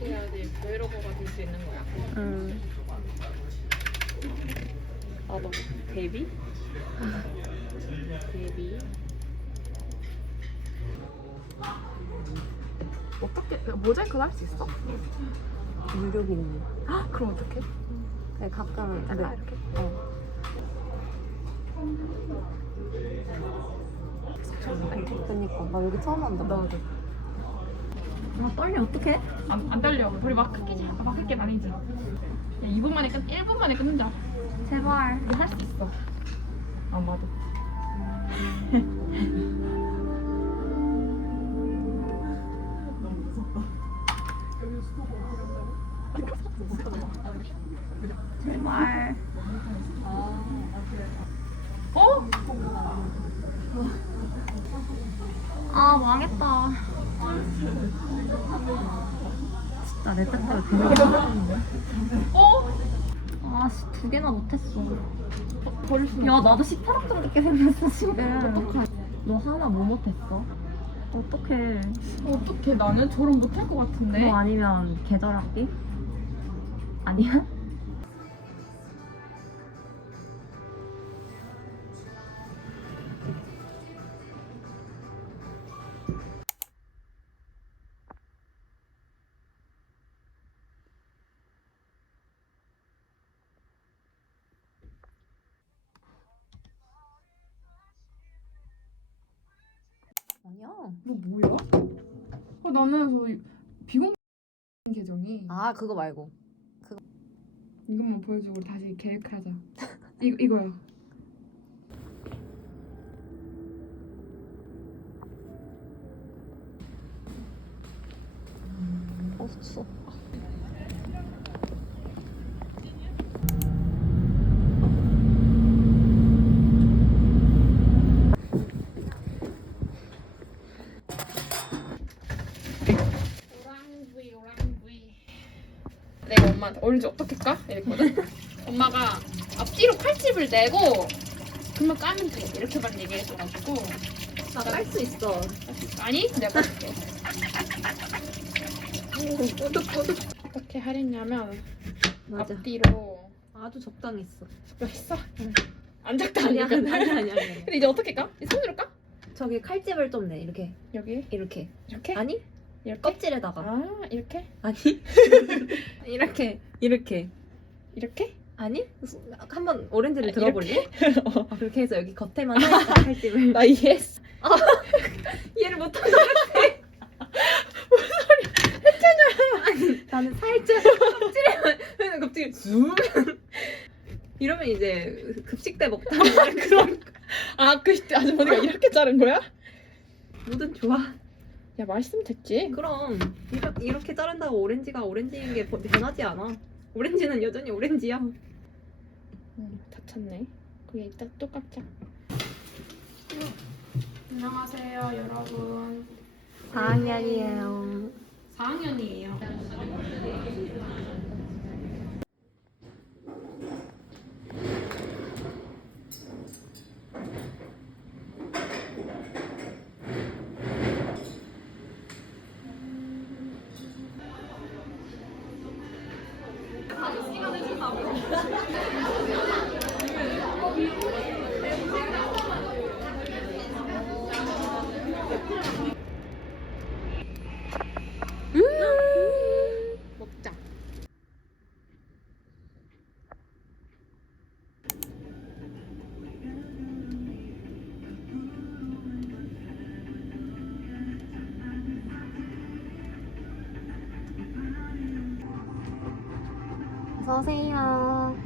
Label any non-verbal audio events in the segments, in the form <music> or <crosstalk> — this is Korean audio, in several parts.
해야지 브이로그가 될 수 있는 거야. 응. 나도 데뷔? <laughs> 데뷔. 어떻게 모자이크 할수 있어? 유료기능. 헉, 그럼 어떡해? 네, 가끔. 아, 네. 이렇게? 어. 그니까 나 여기 처음 왔다. 나도. 아 떨려 어떡해? 안, 안 떨려. 우리 막. 아, 막 끊기 아니지. 야, 2분 만에 끊, 1분 만에 끊는다. 제발. 우리 할 수 있어. 아마도. 제발. 어? 아 망했다. 진짜 내 뜻대로 되는 어? 아씨 두 개나 못했어. 버릴 수 야 나도 18학 정도께 생겼어 지금. 너 하나 뭐 못했어? 어떡해. 어떻게 나는 저런 못할 것 같은데? 너 아니면 계절학기? 아니야? 너 뭐야? 어, 나는 저 비공 계정이 아 그거 말고. 이것만 보여주고 다시 계획하자. 이거 이거야. 어 추워. 오랑부이 오랑부이. 내가 엄마한테 오렌지 어떻게 까? 이랬거든. 엄마가 앞뒤로 칼집을 내고 그만 까면 돼. 이렇게만 얘기해줘가지고 나깔수 있어. 아니 내가 볼게. 어떻게 하랬냐면 맞아. 앞뒤로 아주 적당했어. 너 했어? 응. 안 작다 아니야 아니야. 아니야 아니야. 아니야. 근데 이제 어떻게 까? 이 손으로 까? 저기 칼집을 좀 내. 이렇게 여기 이렇게. 이렇게? 아니 이렇게? 껍질에다가. 아 이렇게? 아니 <laughs> 이렇게 이렇게. 이렇게? 아니 한번 오렌지를 아, 들어볼래? <laughs> 어. 아, 그렇게 해서 여기 겉에만 살짝 칼집을. 나 이해했어. <laughs> 이해를 못한 것 같아. 무슨 소리 했잖아. 아니, 나는 살짝 껍질에만 그냥 갑자기 줌 이러면 이제 급식 때 먹다 그런 아, 그 아주머니가 이렇게 자른 거야? 뭐든 좋아. 야, 맛있으면 됐지. 그럼 이렇게, 이렇게 자른다고 오렌지가 오렌지인 게 버- 변하지 않아. 오렌지는 여전히 오렌지야. 응, 다쳤네. 그게 이따 또 깎자. 안녕하세요, 여러분. 4학년이에요. 4학년이에요. 먹자. 어서 오세요.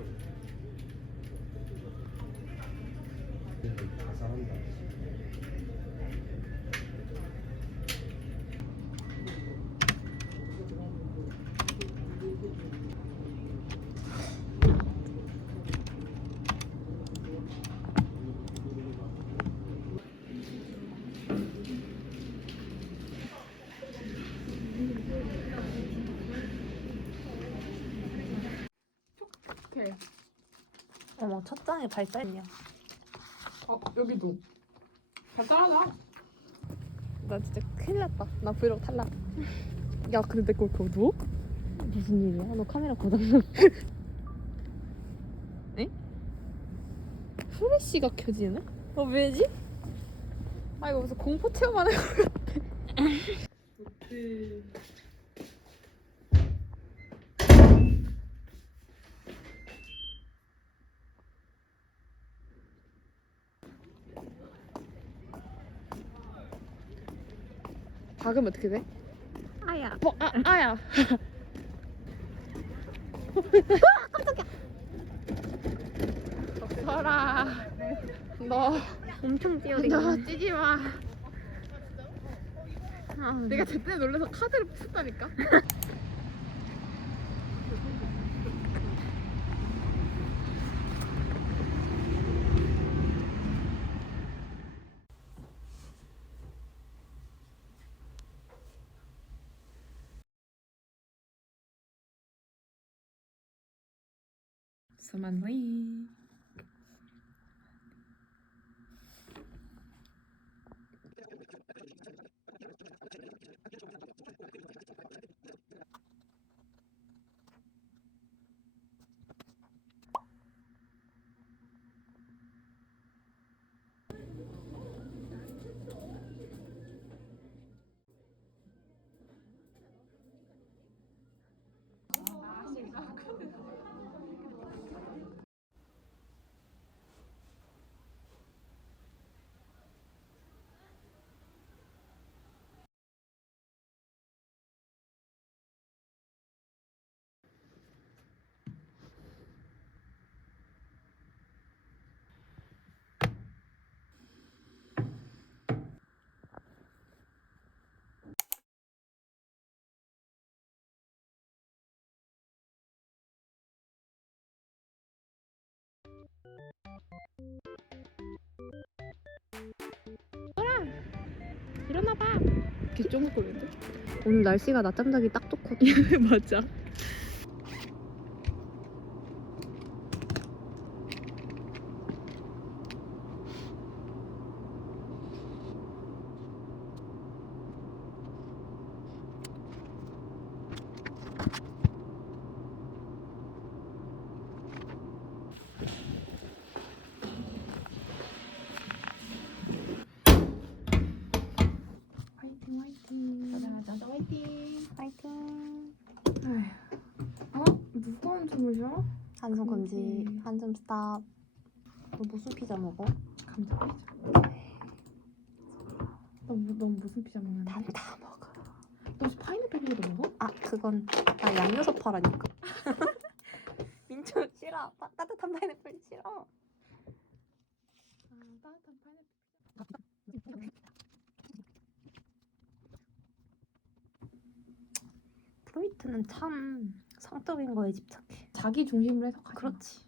지시라고. 다 잘한다. 첫 장에 발달이야. 어 여기도. 간단하다. 나 진짜 큰일 났다. 나 브이로그 탈락. 야 근데 내걸 누워? 무슨 일이야? 너 카메라 고장났. 에? 후레쉬가 켜지네? 어 왜지? 아 이거 무슨 공포 체험하는 거 같아. 박으면 어떻게 돼? 아야. 뭐, 아, 아야. <laughs> <laughs> 서라. 너, 엄청 너 뛰지 마. 내가 제때 놀라서 카드를 부쉈다니까. <laughs> 수 일어나봐. 이렇게 쫑긋거리는데? 오늘 날씨가 낮잠 자기 딱 좋거든. <laughs> 맞아. 화이팅 화이팅. 가자 가자 화이팅. 파이팅. 어? 누가 한숨을 쉬어? 한숨 금지. 한숨 스탑. 너 무슨 피자 먹어? 감자 피자. 너, 뭐- 넌 무슨 피자 먹는데? 난다 먹어. 너 혹시 파인애플 피자도 먹어? 아 그건 나 양요소 파라니까. <laughs> 민초 싫어. 따, 따뜻한 파인애플 싫어. 아 따뜻한 파인애플. 프로이트는 참 성적인 거에 집착해. 자기 중심으로 해석하지. 마. 그렇지.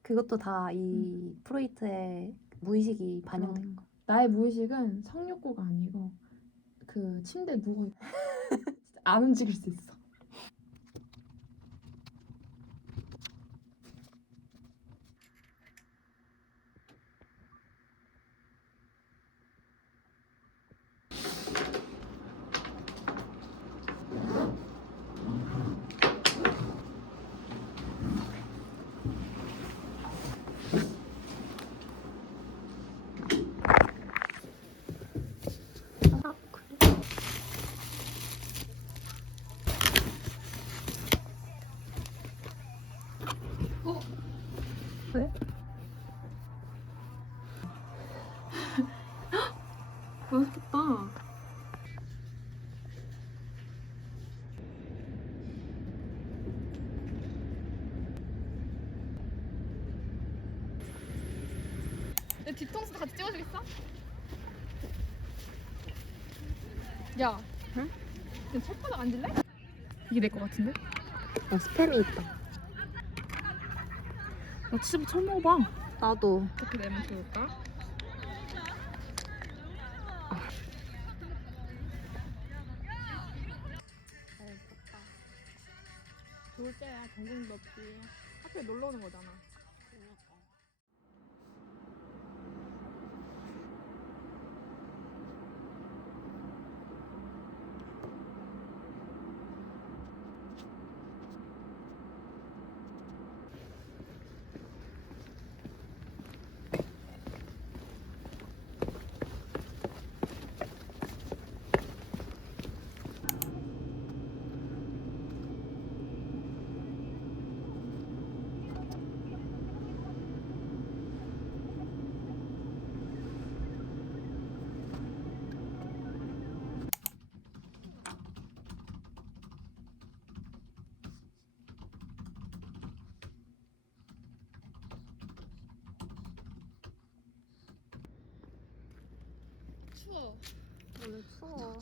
그것도 다이 프로이트의 무의식이 반영된 음. 거. 나의 무의식은 성욕구가 아니고 그 침대 에 누워 안 움직일 수 있어. 뒤통수도 같이 찍어주겠어? 야, 응? 내 손바닥 앉을래? 이게 내 거 같은데? 어, 스팸이 있다. 나 치즈 처음 먹어봐. 나도. 어떻게 내면 좋을까? 좋을 때야 전공도 없지. 학교에 놀러 오는 거잖아. 추워. 원래 추워.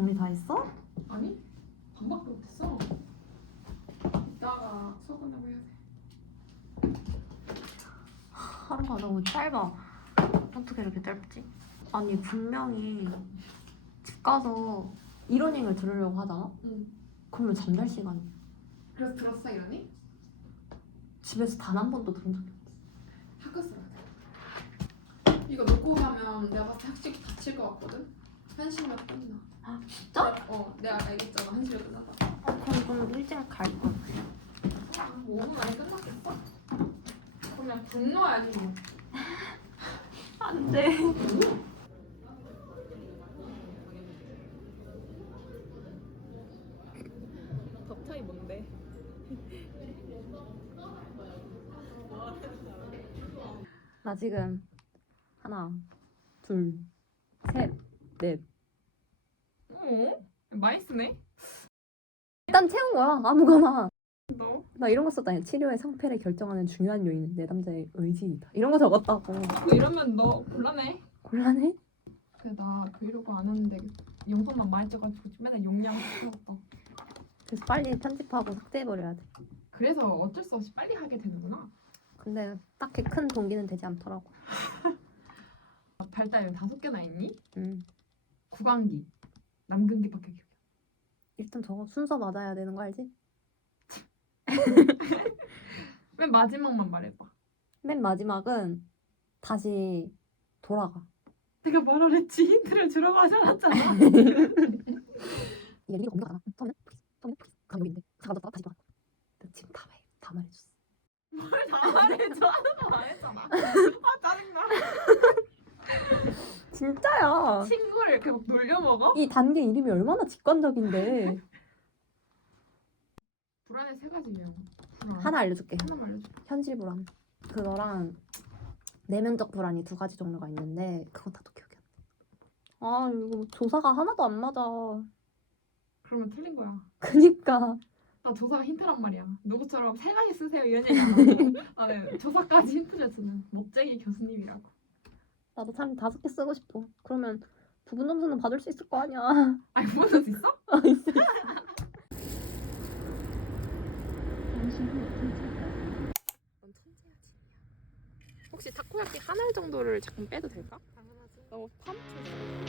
정리 다 했어? 아니? 반밖에 못했어. 이따가 수업 끝나고 해야 돼. 하루가 너무 짧아. 어떻게 이렇게 짧지? 아니 분명히 집 가서 이러닝을 들으려고 하잖아? 응. 그러면 잠잘 시간이 그래서 들었어 이러니? 집에서 단 한 번도 들은 적이 없어. 학교 쓰라 이거 놓고 가면 내가 봤을 때 학식 다칠 것 같거든? 한시면 끝나 아, 진짜? 어 내가 알겠잖아 한시면 끝나다 어, 그럼 좀 일찍 갈 걸. 아, 뭐 5분 안에 끝났겠어? 그냥 분노해야지 뭐 <laughs> 안 돼. 뭔데? 나 지금 하나, 둘, 셋, 넷. 어? 많이 쓰네? 일단 채운 거야. 아무거나. 너? 나 이런 거 썼다니. 치료의 성패를 결정하는 중요한 요인은 내 남자의 의지이다. 이런 거 적었다고. 뭐 이러면 너 곤란해? 곤란해? 그래 나 브이로그 안 하는데 영상만 많이 찍어가지고 맨날 용량 채웠어 그래서 빨리 편집하고 삭제해버려야 돼. 그래서 어쩔 수 없이 빨리 하게 되는구나 근데 딱히 큰 동기는 되지 않더라고. <laughs> 아, 발달 다섯 개나 있니? 음. 구강기 남근기밖에 기억이 일단 저거 순서 맞아야 되는 거 알지? <laughs> 맨 마지막만 말해봐 맨 마지막은 다시 돌아가. 내가 말을 했지 힌트를 주라고 하지 않았잖아 얘 리가 공격 안 하. 처음에는 프리즈, 처음에는 프리즈. 그다음 여기인데 잠깐 다시 돌아. 나 지금 다 말, 다 말해줬어. 다 말해줘 하나도 안 했잖아 아 짜증나 진짜야. 친구를 이렇게 막 놀려 먹어? 이 단계 이름이 얼마나 직관적인데. <laughs> 불안의 세 가지 유형 불안 하나 알려줄게. 하나만 알려줘 현실 불안. 그거랑 내면적 불안이 두 가지 종류가 있는데 그건 다도 기억이 안 나. 아 이거 조사가 하나도 안 맞아. 그러면 틀린 거야 그니까 나 조사가 힌트란 말이야. 누구처럼 세 가지 쓰세요 이런 얘기 안 하고 나는 조사까지 <laughs> 힌트를 주는 멋쟁이 교수님이라고. 나도 참 다섯 개 쓰고 싶어. 그러면 부분 점수는 받을 수 있을 거 아니야. <laughs> 아니 보여줄 수 있어? 아 있어. 넌 천재야 진이야. 혹시 타코야끼 한알 정도를 잠깐 빼도 될까? 당연하지. 너무 파묻혀 있어.